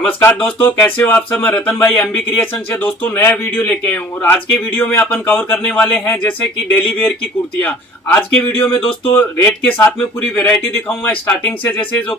नमस्कार दोस्तों, कैसे हो आप सब। मैं रतन भाई एमबी क्रिएशन से दोस्तों नया वीडियो लेके आए हूँ और आज के वीडियो में अपन कवर करने वाले हैं जैसे कि डेली वेयर की कुर्तियां। आज के वीडियो में दोस्तों रेट के साथ में पूरी वैरायटी दिखाऊंगा स्टार्टिंग से। जैसे जो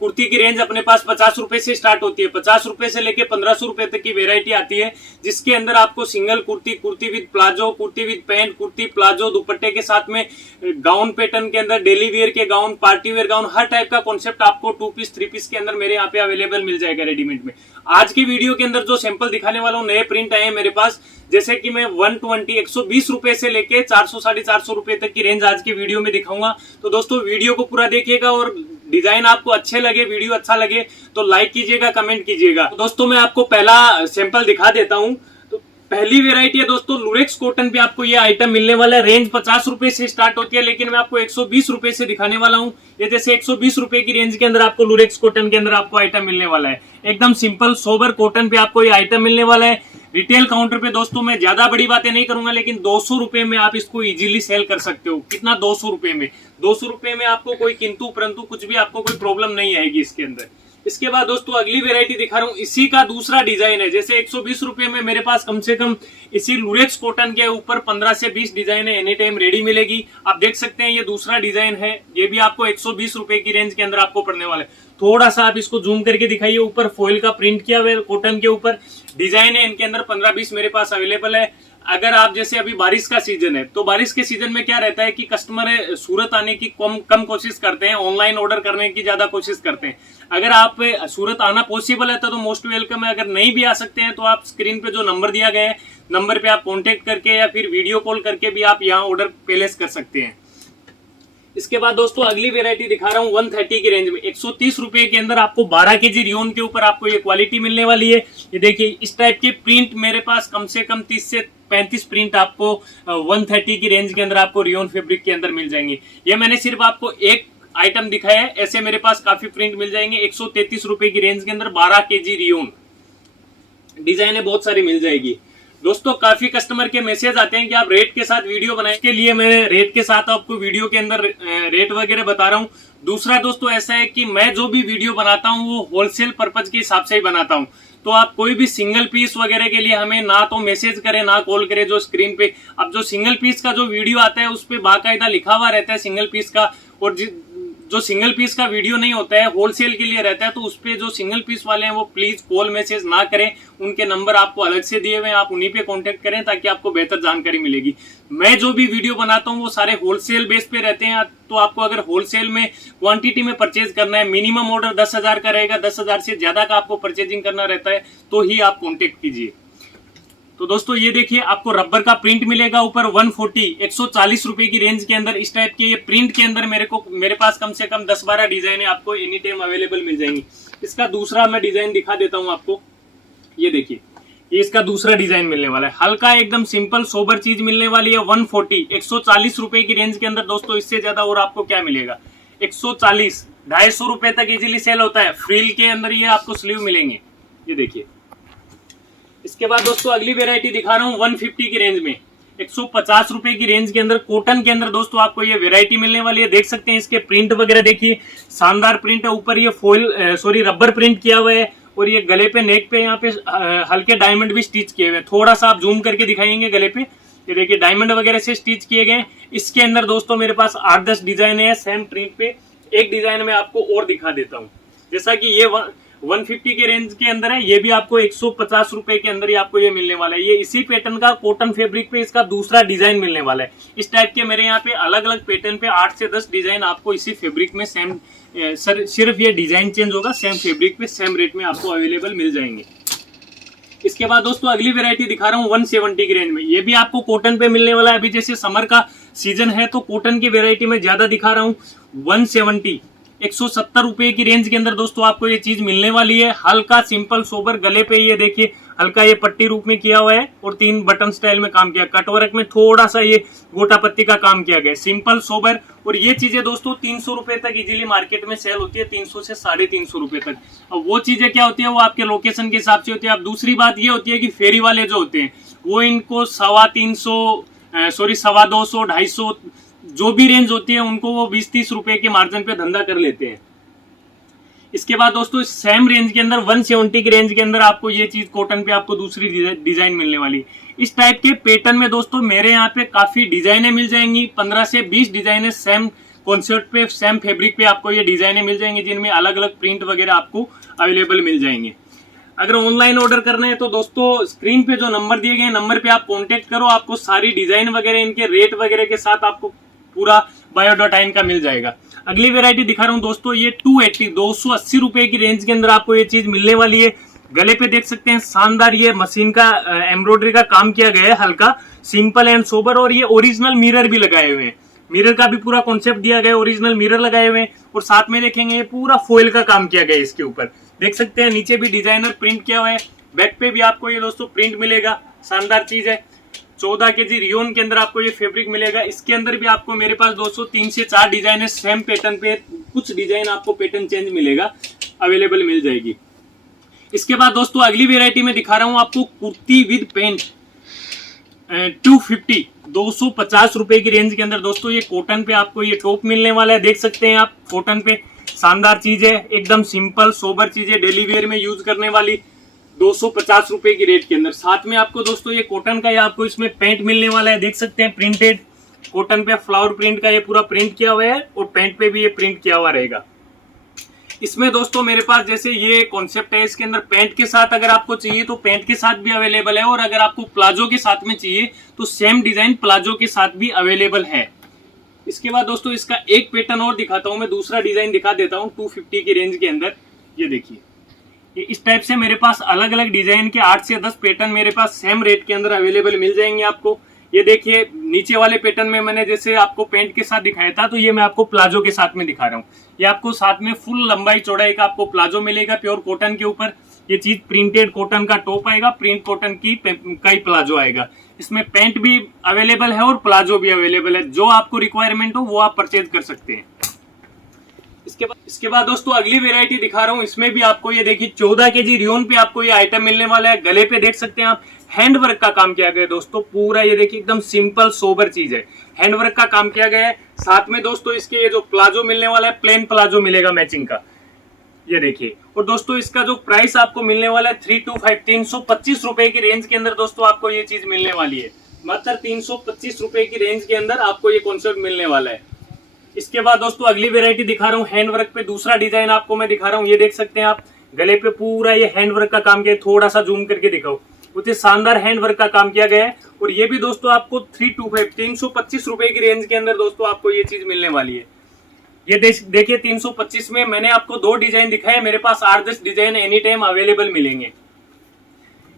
कुर्ती की रेंज अपने पास 50 रुपए से स्टार्ट होती है, 50 रुपए से लेके 1500 रुपए तक की वैरायटी आती है, जिसके अंदर आपको single kurti, kurti with palazzo, kurti with pant, kurti palazzo, दुपट्टे के साथ में गाउन पैटर्न के अंदर, डेली वेयर के गाउन, पार्टी वेयर गाउन, हर टाइप का कॉन्सेप्ट आपको 2 पीस 3 पीस के अंदर मेरे यहाँ पे अवेलेबल मिल जाएगा रेडीमेड में। आज की वीडियो के अंदर जो सैंपल दिखाने वाला हूँ, नए प्रिंट आए हैं मेरे पास, जैसे कि मैं 120 रुपए से लेके 400 साढ़े 400 रुपए तक की रेंज आज की वीडियो में दिखाऊंगा। तो दोस्तों वीडियो को पूरा देखिएगा और डिजाइन आपको अच्छे लगे, वीडियो अच्छा लगे तो लाइक कीजिएगा, कमेंट कीजिएगा। तो दोस्तों मैं आपको पहला सैंपल दिखा देता हूं। तो पहली वेरायटी है दोस्तों लुरेक्स कॉटन पे आपको ये आइटम मिलने वाला है। रेंज 50 रुपए से स्टार्ट होती है, लेकिन मैं आपको 120 रुपए से दिखाने वाला हूं। ये जैसे 120 रुपए की रेंज के अंदर आपको लुरेक्स कॉटन के अंदर आपको आइटम मिलने वाला है। एकदम सिंपल सोबर कॉटन पे आपको ये आइटम मिलने वाला है। रिटेल काउंटर पे दोस्तों मैं ज्यादा बड़ी बातें नहीं करूंगा, लेकिन 200 रुपए में आप इसको इजीली सेल कर सकते हो। कितना? 200 रुपए में। 200 रुपए में आपको कोई किंतु परंतु कुछ भी आपको कोई प्रॉब्लम नहीं आएगी इसके अंदर। इसके बाद दोस्तों अगली वेरायटी दिखा रहा हूँ, इसी का दूसरा डिजाइन है। जैसे 120 रुपए में मेरे पास कम से कम इसी लुरेक्स कॉटन के ऊपर 15 से 20 डिजाइन है, एनी टाइम रेडी मिलेगी। आप देख सकते हैं ये दूसरा डिजाइन है, ये भी आपको 120 रुपए की रेंज के अंदर आपको पड़ने वाला है। थोड़ा सा आप इसको जूम करके दिखाइए, ऊपर फॉइल का प्रिंट किया हुआ है, कॉटन के ऊपर डिजाइन है, इनके अंदर 15-20 मेरे पास अवेलेबल है। अगर आप जैसे अभी बारिश का सीजन है, तो बारिश के सीजन में क्या रहता है कि कस्टमर सूरत आने की कम कोशिश करते हैं, ऑनलाइन ऑर्डर करने की ज्यादा कोशिश करते हैं। अगर आप सूरत आना पॉसिबल है तो मोस्ट वेलकम है। अगर नहीं भी आ सकते हैं तो आप स्क्रीन पे जो नंबर दिया गया है, नंबर पे आप कॉन्टेक्ट करके या फिर वीडियो कॉल करके भी आप यहाँ ऑर्डर प्लेस कर सकते हैं। इसके बाद दोस्तों अगली वेरायटी दिखा रहा हूँ 130 की रेंज में। 130 रुपए के अंदर आपको 12 केजी रियोन के ऊपर आपको ये क्वालिटी मिलने वाली है। ये देखिए इस टाइप के प्रिंट मेरे पास कम से कम 30 से 35 प्रिंट आपको 130 की रेंज के अंदर आपको रियोन फैब्रिक के अंदर मिल जाएंगे। ये मैंने सिर्फ आपको एक आइटम दिखाया है, ऐसे मेरे पास काफी प्रिंट मिल जाएंगे। 133 रुपए की रेंज के अंदर 12 केजी रियोन डिजाइने बहुत सारी मिल जाएगी। दोस्तों काफी कस्टमर के मैसेज आते हैं कि आप रेट के साथ वीडियो बनाएं, के लिए मैं रेट के साथ आपको वीडियो के अंदर रेट वगैरह बता रहा हूं। दूसरा दोस्तों ऐसा है कि मैं जो भी वीडियो बनाता हूं वो होलसेल पर्पज के हिसाब से ही बनाता हूं। तो आप कोई भी सिंगल पीस वगैरह के लिए हमें ना तो मैसेज करें ना कॉल करें। जो स्क्रीन पे अब जो सिंगल पीस का जो वीडियो आता है उस पर बाकायदा लिखा हुआ रहता है सिंगल पीस का, और जो सिंगल पीस का वीडियो नहीं होता है होलसेल के लिए रहता है, तो उस पे जो सिंगल पीस वाले हैं वो प्लीज कॉल मैसेज ना करें। उनके नंबर आपको अलग से दिए हुए हैं, आप उन्हीं पे कांटेक्ट करें ताकि आपको बेहतर जानकारी मिलेगी। मैं जो भी वीडियो बनाता हूं वो सारे होलसेल बेस पे रहते हैं। तो आपको अगर होलसेल में क्वांटिटी में परचेज करना है, मिनिमम ऑर्डर 10,000 का रहेगा, 10,000 से ज्यादा का आपको परचेजिंग करना रहता है, तो ही आप कॉन्टेक्ट कीजिए। तो दोस्तों ये देखिए आपको रबर का प्रिंट मिलेगा ऊपर 140 रुपए की रेंज के अंदर। इस टाइप के ये प्रिंट के अंदर मेरे पास कम से कम 10-12 डिजाइन है, आपको एनी टाइम अवेलेबल मिल जाएंगी। इसका दूसरा मैं डिजाइन दिखा देता हूं आपको। ये देखिए ये इसका दूसरा डिजाइन मिलने वाला है, हल्का एकदम सिंपल सोबर चीज मिलने वाली है। 140 रुपए की रेंज के अंदर दोस्तों, इससे ज्यादा और आपको क्या मिलेगा। 140 250 रुपए तक इजीली सेल होता है। फ्रिल के अंदर ये आपको स्लीव मिलेंगे, ये देखिए। इसके बाद दोस्तों अगली वेरायटी दिखा रहा हूँ 150 की रेंज में। 150 रुपए की रेंज के अंदर कॉटन के अंदर दोस्तों आपको ये वेरायटी मिलने वाली है। देख सकते हैं इसके प्रिंट वगैरह देखिए, शानदार प्रिंट है। ऊपर ये रबर प्रिंट किया हुआ है, और ये गले पे नेक पे यहाँ पे हल्के डायमंड भी स्टिच किए हुए हैं। थोड़ा सा आप जूम करके दिखाएंगे गले पे, ये देखिए डायमंड वगैरह से स्टिच किए गए। इसके अंदर दोस्तों मेरे पास 8-10 डिजाइन है सेम प्रिंट पे। एक डिजाइन में आपको और दिखा देता हूँ, जैसा कि ये 150 के रेंज के अंदर है, ये भी आपको 150 रुपए के अंदर ही आपको ये मिलने वाला है। ये इसी पैटर्न का कॉटन फैब्रिक पे इसका दूसरा डिजाइन मिलने वाला है। इस टाइप के मेरे यहाँ पे अलग अलग पैटर्न पे 8 से 10 डिजाइन आपको इसी फैब्रिक में सेम, सिर्फ ये डिजाइन चेंज होगा, सेम फैब्रिक पे सेम रेट में आपको अवेलेबल मिल जाएंगे। इसके बाद दोस्तों अगली वेरायटी दिखा रहा हूँ 170 की रेंज में। ये भी आपको कॉटन पे मिलने वाला है। अभी जैसे समर का सीजन है तो कॉटन की वेरायटी में ज्यादा दिखा रहा हूँ। 170 रुपए की रेंज के अंदर दोस्तों आपको ये चीज मिलने वाली है। हल्का सिंपल सोबर, गले पे ये देखिए हल्का ये पट्टी रूप में किया हुआ है और 3 बटन स्टाइल में काम किया। कटवर्क में थोड़ा सा ये गोटा पत्ती का काम किया गया, सिंपल सोबर। और ये चीजें दोस्तों 300 रुपए तक इजीली मार्केट में सेल होती है, 300 से 350 रुपए तक। अब वो चीजें क्या होती है, वो आपके लोकेशन के हिसाब से होती है। अब दूसरी बात ये होती है कि फेरी वाले जो होते हैं वो इनको 250, 250, 250 जो भी रेंज होती है उनको वो 20-30 रुपए के मार्जिन पे धंधा कर लेते हैं। इसके बाद दोस्तों सेम रेंज के अंदर 170 की रेंज के अंदर आपको ये चीज कॉटन पे आपको दूसरी डिजाइन मिलने वाली। इस टाइप के पैटर्न में दोस्तों मेरे यहाँ पे काफी डिजाइनें मिल जाएंगी, 15 से 20 डिजाइनें सेम कॉन्सेप्ट पे सेम फैब्रिक पे आपको ये डिजाइनें मिल जाएंगी, जिनमें अलग अलग प्रिंट वगैरह आपको अवेलेबल मिल जाएंगे। अगर ऑनलाइन ऑर्डर करना है तो दोस्तों स्क्रीन पे जो नंबर दिए गए नंबर पे आप कांटेक्ट करो, आपको सारी डिजाइन वगैरह इनके रेट वगैरह के साथ आपको पूरा बायोडाटा इनका मिल जाएगा। अगली वेरायटी दिखा रहा हूँ दोस्तों, ये 280 रुपए की रेंज के अंदर आपको ये चीज मिलने वाली है। गले पे देख सकते हैं शानदार ये मशीन का एम्ब्रॉयडरी का काम किया गया है, हल्का सिंपल एंड सोबर, और ये ओरिजिनल मिरर भी लगाए हुए हैं। मिरर का भी पूरा कॉन्सेप्ट दिया गया है, ओरिजिनल मिरर लगाए हुए हैं, और साथ में देखेंगे ये पूरा फॉइल का काम किया गया है इसके ऊपर। देख सकते हैं नीचे भी डिजाइनर प्रिंट किया हुआ है, बैक पे भी आपको ये दोस्तों प्रिंट मिलेगा, शानदार चीज है। 14 kg रियोन के अंदर आपको ये फैब्रिक मिलेगा। इसके अंदर भी आपको मेरे पास दोस्तों 3 से 4 डिजाइन है सेम पैटर्न पे, कुछ डिजाइन आपको पैटर्न चेंज मिलेगा, अवेलेबल मिल जाएगी। इसके बाद दोस्तों अगली वेरायटी में दिखा रहा हूं आपको कुर्ती विद पेंट 250 रुपए की रेंज के अंदर दोस्तों ये कॉटन पे आपको ये टॉप मिलने वाला है। देख सकते हैं आप कॉटन पे शानदार चीज है, एकदम सिंपल सोबर चीज है, डेली वेयर में यूज करने वाली 250 रुपए की रेट के अंदर। साथ में आपको दोस्तों ये कॉटन का, आपको इसमें पैंट मिलने वाला है। देख सकते हैं प्रिंटेड कॉटन पे फ्लावर प्रिंट का ये पूरा प्रिंट किया हुआ है, और पैंट पे भी ये प्रिंट किया हुआ रहेगा। इसमें दोस्तों मेरे पास जैसे ये कॉन्सेप्ट है, इसके अंदर पैंट के साथ अगर आपको चाहिए तो पैंट के साथ भी अवेलेबल है, और अगर आपको प्लाजो के साथ में चाहिए तो सेम डिजाइन प्लाजो के साथ भी अवेलेबल है। इसके बाद दोस्तों इसका एक पैटर्न और दिखाता हूं मैं, दूसरा डिजाइन दिखा देता हूं 250 की रेंज के अंदर। ये देखिए, ये इस टाइप से मेरे पास अलग अलग डिजाइन के 8 से 10 पैटर्न मेरे पास सेम रेट के अंदर अवेलेबल मिल जाएंगे आपको। ये देखिए नीचे वाले पैटर्न में मैंने जैसे आपको पैंट के साथ दिखाया था, तो ये मैं आपको प्लाजो के साथ में दिखा रहा हूँ। ये आपको साथ में फुल लंबाई चौड़ाई का आपको प्लाजो मिलेगा, प्योर कॉटन के ऊपर ये चीज प्रिंटेड कॉटन का टॉप आएगा, प्रिंट कॉटन का ही प्लाजो आएगा। इसमें पैंट भी अवेलेबल है और प्लाजो भी अवेलेबल है, जो आपको रिक्वायरमेंट हो वो आप परचेज कर सकते हैं। इसके बाद दोस्तों अगली वेरायटी दिखा रहा हूँ, इसमें भी आपको ये देखिए 14 kg रियोन पे आपको ये आइटम मिलने वाला है। गले पे देख सकते हैं आप हैंड वर्क का काम किया गया है दोस्तों, पूरा ये देखिए एकदम सिंपल सोबर चीज है, हैंड वर्क का काम किया गया है। साथ में दोस्तों इसके ये जो प्लाजो मिलने वाला है, प्लेन प्लाजो मिलेगा मैचिंग का, ये देखिए। और दोस्तों इसका जो प्राइस आपको मिलने वाला है 325 रुपए की रेंज के अंदर दोस्तों आपको ये चीज मिलने वाली है। मात्र 325 रुपए की रेंज के अंदर आपको ये कॉन्सेप्ट मिलने वाला है। इसके बाद दोस्तों अगली वेरायटी दिखा रहा हूँ, हैंड वर्क पे दूसरा डिजाइन आपको मैं दिखा रहा हूँ। ये देख सकते हैं आप गले पे पूरा ये हैंड वर्क का काम किया है, थोड़ा सा जूम करके दिखाओ, उतने शानदार हैंड वर्क का काम किया गया है। और ये भी दोस्तों आपको 325 रुपए की रेंज के अंदर दोस्तों आपको ये चीज मिलने वाली है। ये देखिए 325 में मैंने आपको 2 डिजाइन दिखाए, मेरे पास 8-10 डिजाइन एनी टाइम अवेलेबल मिलेंगे।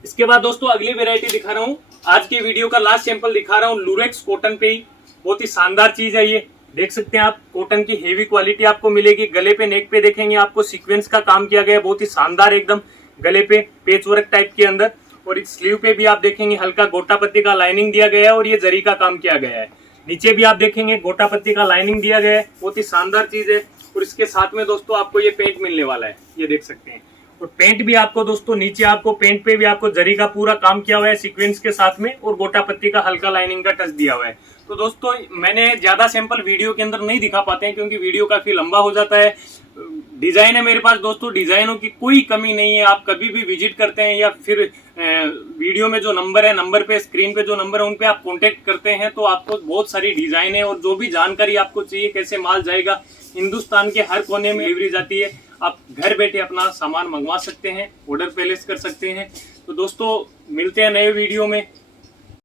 इसके बाद दोस्तों अगली वेरायटी दिखा रहा हूँ, आज के वीडियो का लास्ट सैंपल दिखा रहा हूँ लूरेक्स कॉटन पे ही, बहुत ही शानदार चीज है। ये देख सकते हैं आप कॉटन की हेवी क्वालिटी आपको मिलेगी। गले पे नेक पे देखेंगे आपको सीक्वेंस का काम किया गया है, बहुत ही शानदार एकदम गले पे पेच वर्क टाइप के अंदर। और इस स्लीव पे भी आप देखेंगे हल्का गोटा पत्ती का लाइनिंग दिया गया है, और ये जरी का काम किया गया है। नीचे भी आप देखेंगे गोटा पत्ती का लाइनिंग दिया गया है, बहुत ही शानदार चीज है। और इसके साथ में दोस्तों आपको ये पेंट मिलने वाला है, ये देख सकते हैं। और पेंट भी आपको दोस्तों नीचे आपको पेंट पे भी आपको जरी का पूरा काम किया हुआ है सीक्वेंस के साथ में, और गोटा पत्ती का हल्का लाइनिंग का टच दिया हुआ है। तो दोस्तों मैंने ज्यादा सैंपल वीडियो के अंदर नहीं दिखा पाते हैं, क्योंकि वीडियो काफी लंबा हो जाता है। डिजाइन है मेरे पास दोस्तों, डिजाइनों की कोई कमी नहीं है। आप कभी भी विजिट करते हैं या फिर वीडियो में जो नंबर है, नंबर पे स्क्रीन पे जो नंबर है उन पे आप कांटेक्ट करते हैं, तो आपको बहुत सारी डिजाइन है और जो भी जानकारी आपको चाहिए, कैसे माल जाएगा, हिंदुस्तान के हर कोने में डिलीवरी जाती है। आप घर बैठे अपना सामान मंगवा सकते हैं, ऑर्डर प्लेस कर सकते हैं। तो दोस्तों मिलते हैं नए वीडियो में।